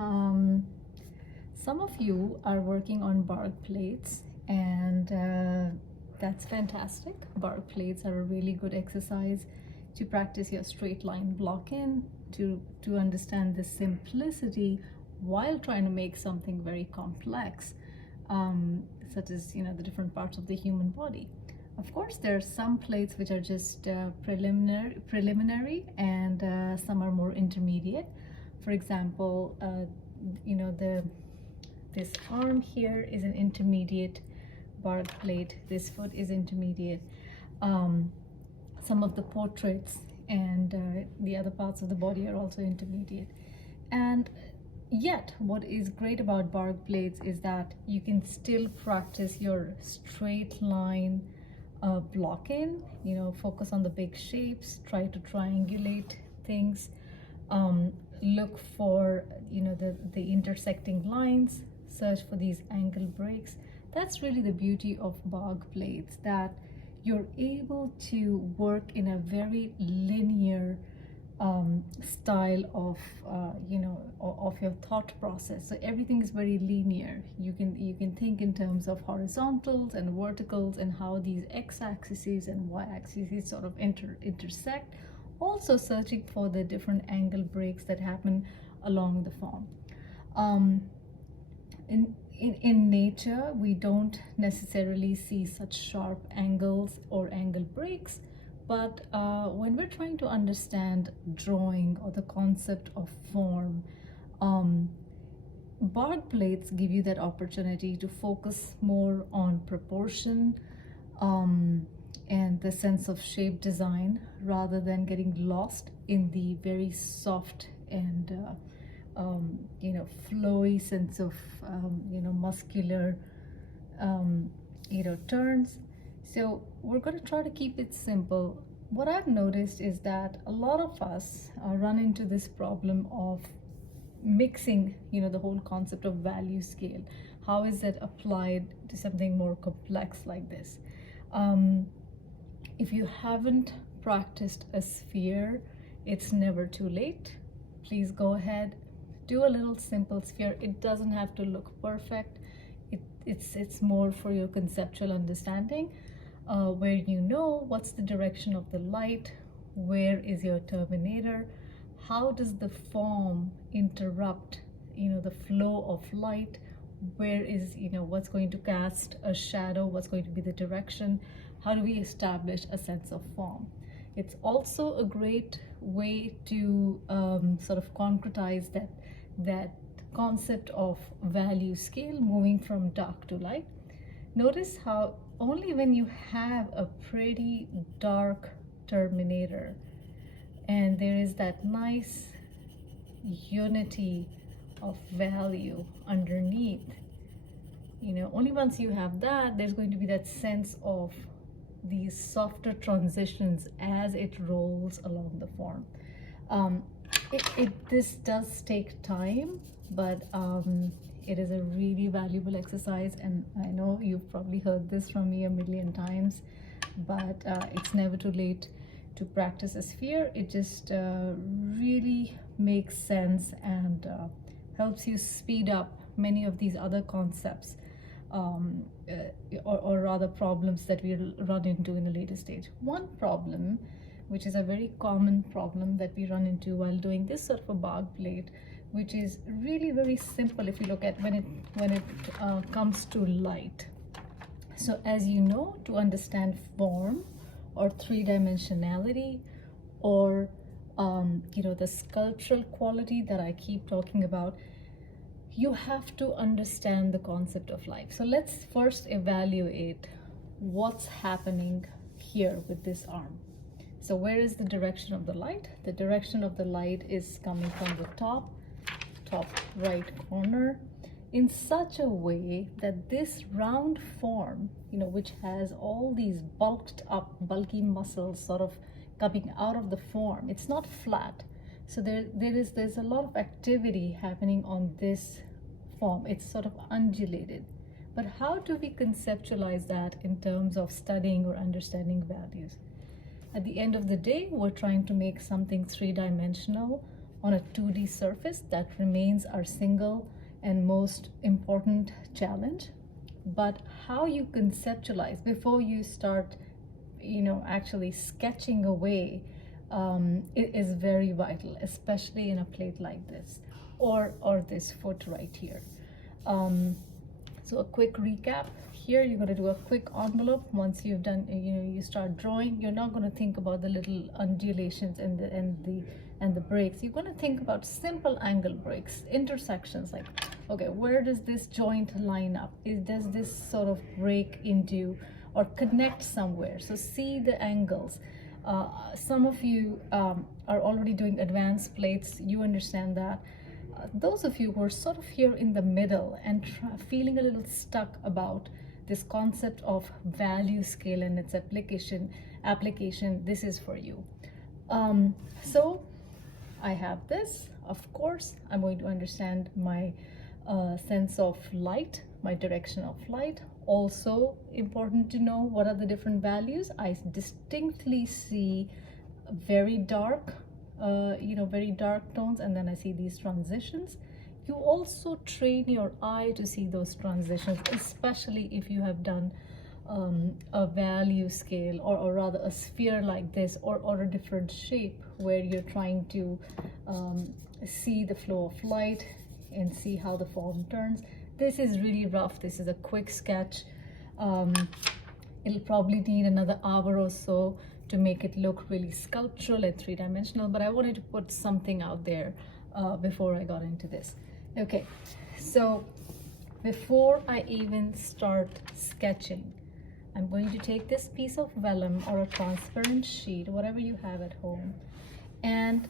Some of you are working on Bargue plates, and that's fantastic. Bargue plates are a really good exercise to practice your straight line block-in, to understand the simplicity while trying to make something very complex, such as the different parts of the human body. Of course, there are some plates which are just preliminary, and some are more intermediate. For example, this arm here is an intermediate Bargue plate. This foot is intermediate. Some of the portraits and the other parts of the body are also intermediate. And yet, what is great about Bargue plates is that you can still practice your straight line block-in. Focus on the big shapes, try to triangulate things, look for the intersecting lines, search for these angle breaks. That's really the beauty of Bargue plates, that you're able to work in a very linear style of your thought process. So everything is very linear. You can think in terms of horizontals and verticals, and how these x-axes and y-axes sort of intersect. Also searching for the different angle breaks that happen along the form. In nature, we don't necessarily see such sharp angles or angle breaks, but when we're trying to understand drawing or the concept of form, Bargue plates give you that opportunity to focus more on proportion and the sense of shape design, rather than getting lost in the very soft and flowy sense of muscular turns. So we're going to try to keep it simple. What I've noticed is that a lot of us run into this problem of mixing the whole concept of value scale. How is that applied to something more complex like this? If you haven't practiced a sphere, it's never too late. Please go ahead, do a little simple sphere. It doesn't have to look perfect. It's more for your conceptual understanding, where you know what's the direction of the light, where is your terminator, how does the form interrupt the flow of light, where is what's going to cast a shadow, what's going to be the direction, how do we establish a sense of form. It's also a great way to sort of concretize that concept of value scale, moving from dark to light. Notice how only when you have a pretty dark terminator and there is that nice unity of value underneath, only once you have that, there's going to be that sense of these softer transitions as it rolls along the form. This does take time, but it is a really valuable exercise, and I know you've probably heard this from me a million times, but it's never too late to practice a sphere. It just really makes sense and helps you speed up many of these other concepts, or rather problems that we run into in a later stage. One problem, which is a very common problem that we run into while doing this sort of a Bargue plate, which is really very simple if you look at when it comes to light. So as you know, to understand form or three-dimensionality, or the sculptural quality that I keep talking about, you have to understand the concept of light. So let's first evaluate what's happening here with this arm. So where is the direction of the light? The direction of the light is coming from the top right corner, in such a way that this round form, which has all these bulked up, bulky muscles sort of coming out of the form, it's not flat. So there's a lot of activity happening on this form. It's sort of undulated. But how do we conceptualize that in terms of studying or understanding values? At the end of the day, we're trying to make something three-dimensional on a 2D surface. That remains our single and most important challenge. But how you conceptualize before you start, actually sketching away, it is very vital, especially in a plate like this, or this foot right here. So a quick recap. Here you're going to do a quick envelope. Once you've done, you start drawing, you're not going to think about the little undulations and the breaks. You're going to think about simple angle breaks, intersections, like, okay, where does this joint line up? Does this sort of break into or connect somewhere? So see the angles. Some of you are already doing advanced plates. You understand that. Those of you who are sort of here in the middle and feeling a little stuck about this concept of value scale and its application, this is for you. So I have this. Of course, I'm going to understand my sense of light, my direction of light. Also important to know what are the different values. I distinctly see very dark, very dark tones, and then I see these transitions. You also train your eye to see those transitions, especially if you have done a value scale, or rather a sphere like this, or a different shape where you're trying to see the flow of light and see how the form turns. This is really rough. This is a quick sketch. It'll probably need another hour or so to make it look really sculptural and three-dimensional, but I wanted to put something out there before I got into this. Okay, so before I even start sketching, I'm going to take this piece of vellum or a transparent sheet, whatever you have at home, and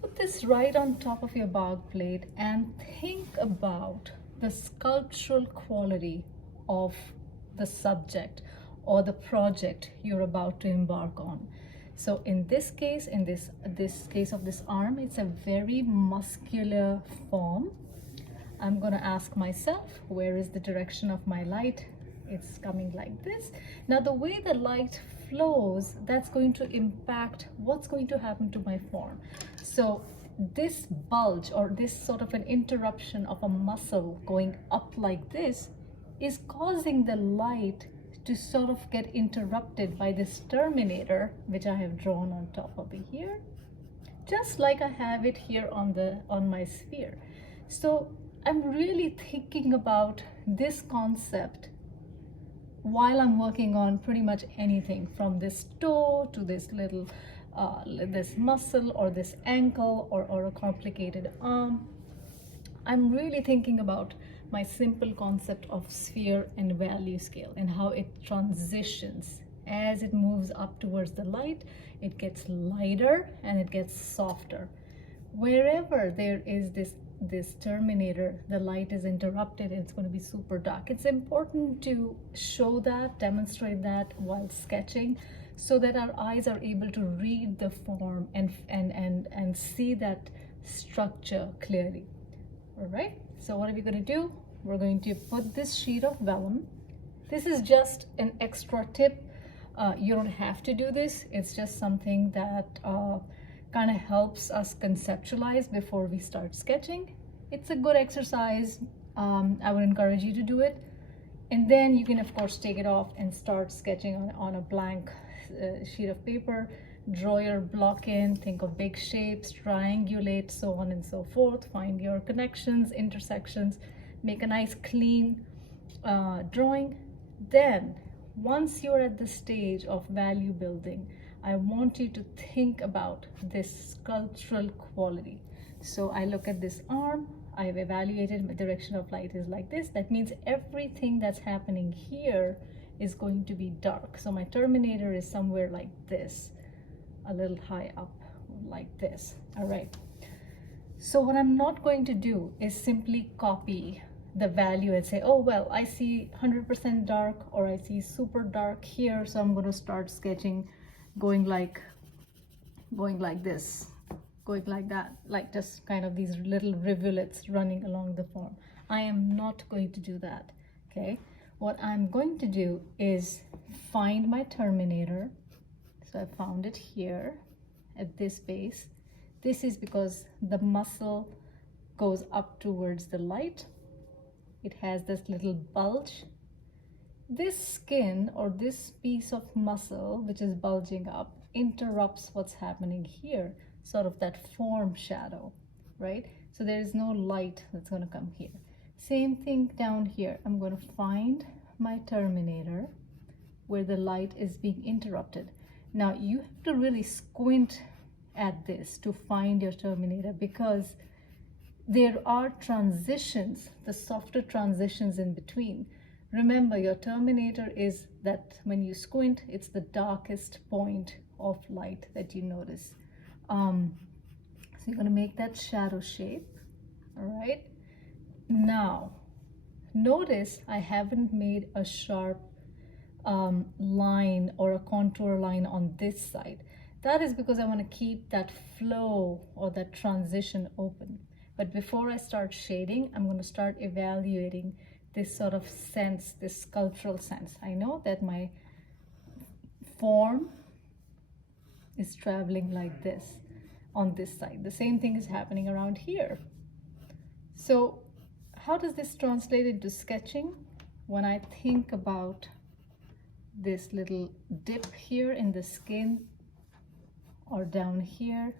put this right on top of your Bargue plate and think about the sculptural quality of the subject or the project you're about to embark on. So in this case, in this case of this arm, it's a very muscular form. I'm going to ask myself, where is the direction of my light? It's coming like this. Now the way the light flows, that's going to impact what's going to happen to my form. So this bulge, or this sort of an interruption of a muscle going up like this, is causing the light to sort of get interrupted by this terminator, which I have drawn on top of it here, just like I have it here on my sphere. So I'm really thinking about this concept while I'm working on pretty much anything, from this toe to this little this muscle or this ankle or a complicated arm. I'm really thinking about my simple concept of sphere and value scale and how it transitions as it moves up towards the light. It gets lighter and it gets softer. Wherever there is this terminator, the light is interrupted and it's going to be super dark. It's important to show that, demonstrate that while sketching, so that our eyes are able to read the form and see that structure clearly. All right, so what are we going to do? We're going to put this sheet of vellum. This is just an extra tip. You don't have to do this. It's just something that kind of helps us conceptualize before we start sketching. It's a good exercise. I would encourage you to do it. And then you can, of course, take it off and start sketching on a blank sheet of paper. Draw your block in, think of big shapes, triangulate, so on and so forth. Find your connections, intersections, make a nice clean drawing. Then, once you're at the stage of value building, I want you to think about this sculptural quality. So I look at this arm, I've evaluated my direction of light is like this. That means everything that's happening here is going to be dark. So my terminator is somewhere like this, a little high up like this. All right. So what I'm not going to do is simply copy the value and say, oh, well, I see 100% dark or I see super dark here, so I'm going to start sketching going like this, going like that, like just kind of these little rivulets running along the form. I am not going to do that. Okay. What I'm going to do is find my terminator. So I found it here at this base. This is because the muscle goes up towards the light. It has this little bulge. This skin or this piece of muscle which is bulging up interrupts what's happening here, sort of that form shadow, right? So there is no light that's going to come here. Same thing down here. I'm going to find my terminator where the light is being interrupted. Now you have to really squint at this to find your terminator, because there are transitions, the softer transitions in between. Remember, your terminator is that when you squint, it's the darkest point of light that you notice. So you're going to make that shadow shape. All right. Now, notice I haven't made a sharp line or a contour line on this side. That is because I want to keep that flow or that transition open. But before I start shading, I'm going to start evaluating this sort of sense, this sculptural sense. I know that my form is traveling like this on this side. The same thing is happening around here. So how does this translate into sketching? When I think about this little dip here in the skin, or down here,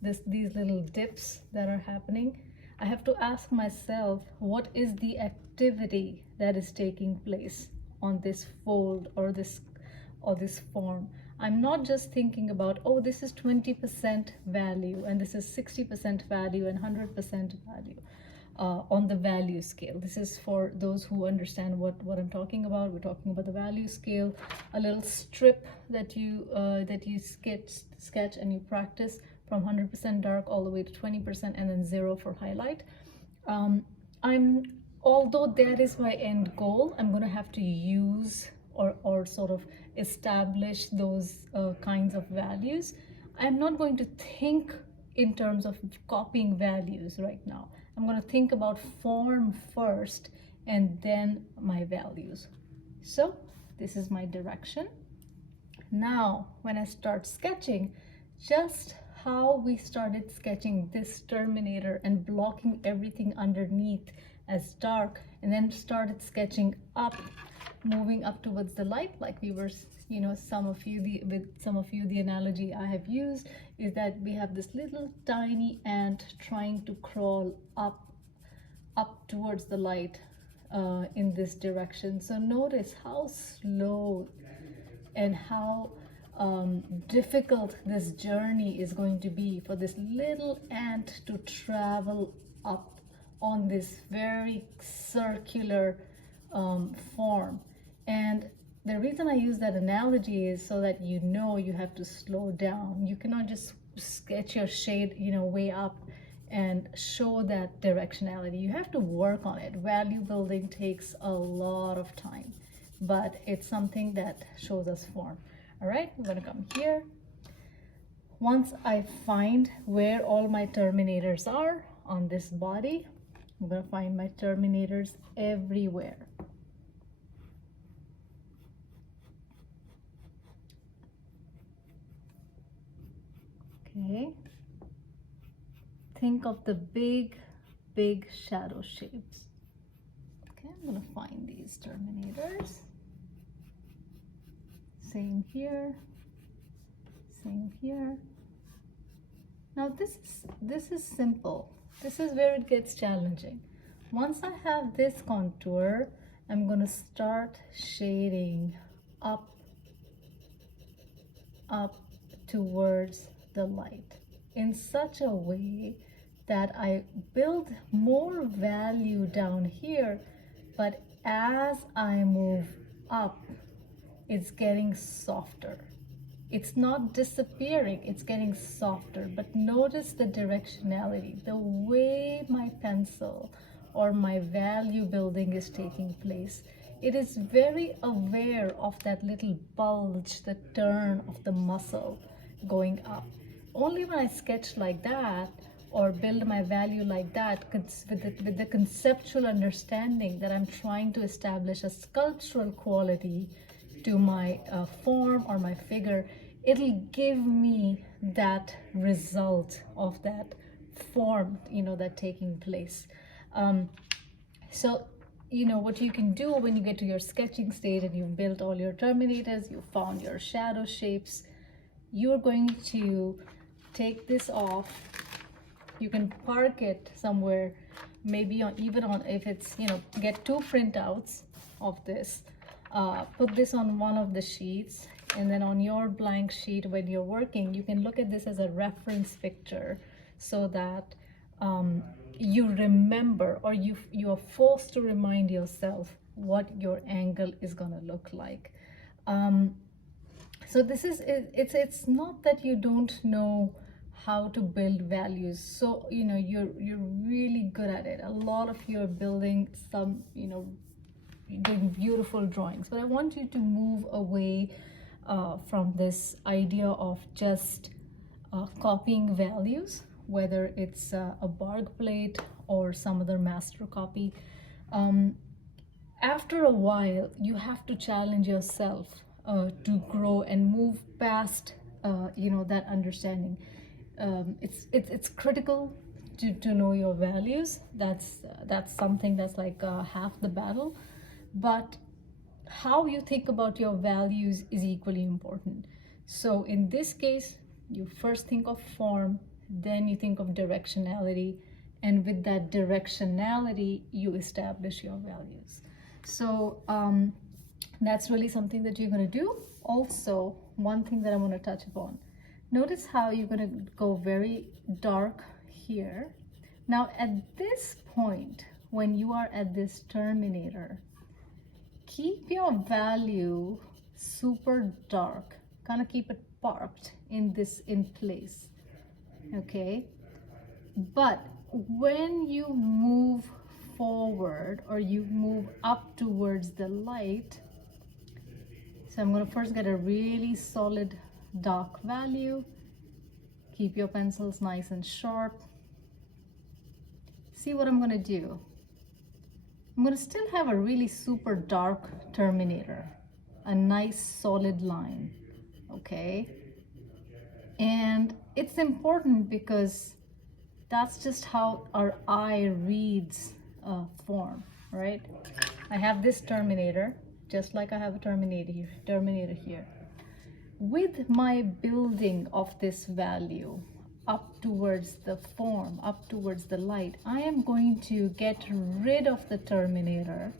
these little dips that are happening, I have to ask myself, what is the activity that is taking place on this fold or this form? I'm not just thinking about, oh, this is 20% value and this is 60% value and 100% value on the value scale. This is for those who understand what I'm talking about. We're talking about the value scale, a little strip that you sketch and you practice from 100% dark all the way to 20% and then 0 for highlight. Although that is my end goal, I'm going to have to use or sort of establish those kinds of values. I'm not going to think in terms of copying values right now. I'm going to think about form first and then my values. So this is my direction. Now, when I start sketching, just how we started sketching this terminator and blocking everything underneath as dark, and then started sketching up, moving up towards the light, like we were, you know, with some of you, the analogy I have used is that we have this little tiny ant trying to crawl up towards the light in this direction. So notice how slow and how difficult this journey is going to be for this little ant to travel up on this very circular form. And the reason I use that analogy is so that you know you have to slow down. You cannot just sketch your shade, you know, way up and show that directionality. You have to work on it. Value building takes a lot of time, but it's something that shows us form. All right, I'm gonna come here. Once I find where all my terminators are on this body, I'm gonna find my terminators everywhere. Okay, think of the big shadow shapes. Okay, I'm gonna find these terminators. Same here, same here. Now this is simple. This is where it gets challenging. Once I have this contour, I'm gonna start shading up towards the light in such a way that I build more value down here, but as I move up, it's getting softer. It's not disappearing, it's getting softer. But notice the directionality, the way my pencil or my value building is taking place. It is very aware of that little bulge, the turn of the muscle going up. Only when I sketch like that or build my value like that, with the conceptual understanding that I'm trying to establish a sculptural quality to my form or my figure, it'll give me that result of that form, that taking place. So what you can do when you get to your sketching stage and you've built all your terminators, you've found your shadow shapes, you're going to take this off. You can park it somewhere, maybe even on, if it's, get 2 printouts of this, put this on one of the sheets, and then on your blank sheet when you're working, you can look at this as a reference picture, so that you remember, or you are forced to remind yourself what your angle is going to look like. So this is it's not that you don't know how to build values. So you're really good at it. A lot of you are building some, doing beautiful drawings, but I want you to move away from this idea of just copying values, whether it's a Bargue plate or some other master copy. After a while, you have to challenge yourself to grow and move past that understanding. It's critical to know your values. That's something that's like half the battle. But how you think about your values is equally important. So in this case, you first think of form, then you think of directionality, and with that directionality, you establish your values. So that's really something that you're going to do. Also, one thing that I want to touch upon. Notice how you're going to go very dark here. Now, at this point, when you are at this terminator, keep your value super dark. Kind of keep it parked in place. Okay? But when you move forward or you move up towards the light, so I'm going to first get a really solid dark value. Keep your pencils nice and sharp. See what I'm going to do. I'm going to still have a really super dark terminator, a nice solid line, okay? And it's important because that's just how our eye reads form, right? I have this terminator, just like I have a terminator here. With my building of this value up towards the form, up towards the light, I am going to get rid of the terminator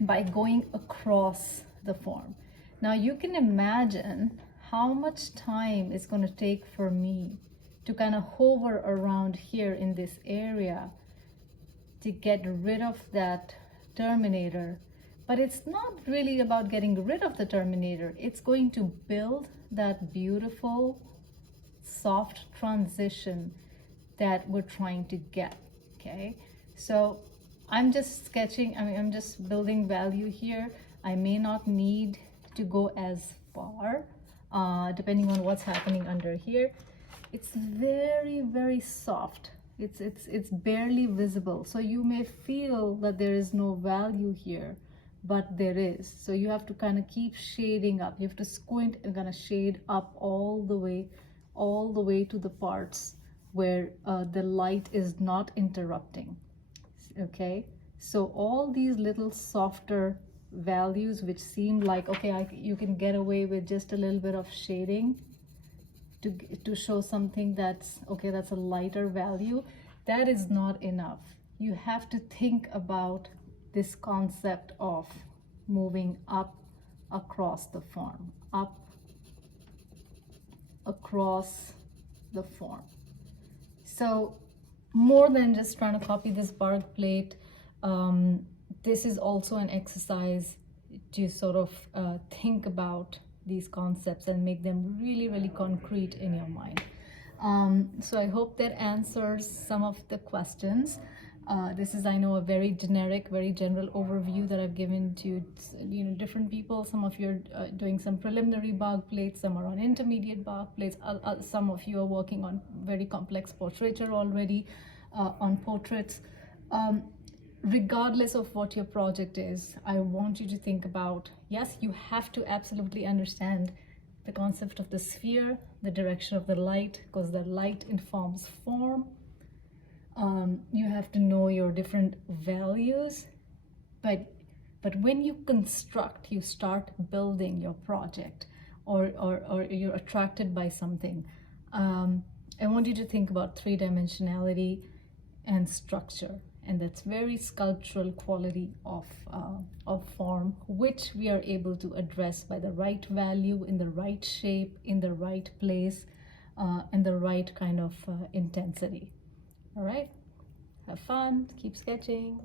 by going across the form. Now you can imagine how much time it's going to take for me to kind of hover around here in this area to get rid of that terminator. But it's not really about getting rid of the terminator. It's going to build that beautiful, soft transition that we're trying to get, okay? So I'm just sketching, I'm just building value here. I may not need to go as far, depending on what's happening under here. It's very, very soft. It's barely visible. So you may feel that there is no value here, but there is. So you have to kind of keep shading up. You have to squint and kind of shade up all the way to the parts where the light is not interrupting. Okay, so all these little softer values which seem like, okay, you can get away with just a little bit of shading to show something that's okay, that's a lighter value, that is not enough. You have to think about this concept of moving up across the form, up across the form. So more than just trying to copy this Bargue plate, this is also an exercise to sort of think about these concepts and make them really, really concrete in your mind. So I hope that answers some of the questions. This is, I know, a very generic, very general overview that I've given to different people. Some of you are doing some preliminary Bargue plates, some are on intermediate Bargue plates, some of you are working on very complex portraiture already, on portraits. Regardless of what your project is, I want you to think about Yes, you have to absolutely understand the concept of the sphere, the direction of the light, because the light informs form. You have to know your different values, but when you construct, you start building your project, or you're attracted by something. I want you to think about three-dimensionality and structure, and that's very sculptural quality of form, which we are able to address by the right value, in the right shape, in the right place, and the right kind of intensity. All right, have fun, keep sketching.